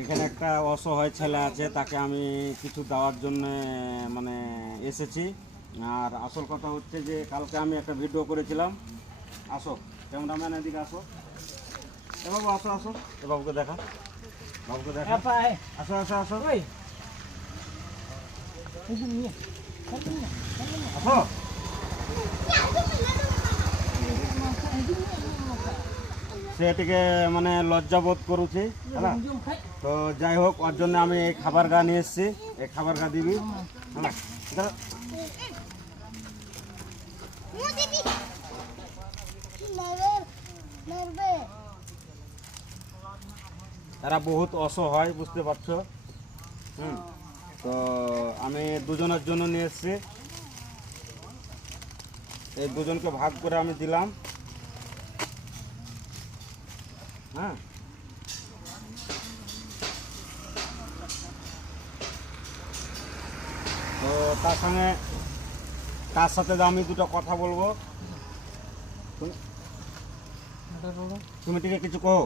এখানে একটা অসহায় ছেলে আছে, তাকে আমি কিছু দেওয়ার জন্য মানে এসেছি। আর আসল কথা হচ্ছে যে কালকে আমি একটা ভিডিও করেছিলাম। আসো ক্যামেরাম্যান, এদিকে আসো। এ বাবু আসো আসো, এ বাবুকে দেখা, বাবুকে দেখা। আসো আসো আসো আসো। সে এটিকে মানে লজ্জাবোধ করুছি, হ্যাঁ। তো যাই হোক, ওর জন্য আমি এই খাবার গা নিয়ে এসেছি। এই খাবার গা দিবি, হ্যাঁ। দাঁড়া। তারা বহুত অসহায়, বুঝতে পারছো। তো আমি দুজনের জন্য নিয়ে এসেছি। এই দুজনকে ভাগ করে আমি দিলাম, হ্যাঁ। তো তার সাথে আমি দুটো কথা বলবো। তুমি ঠিক কিছু কहो।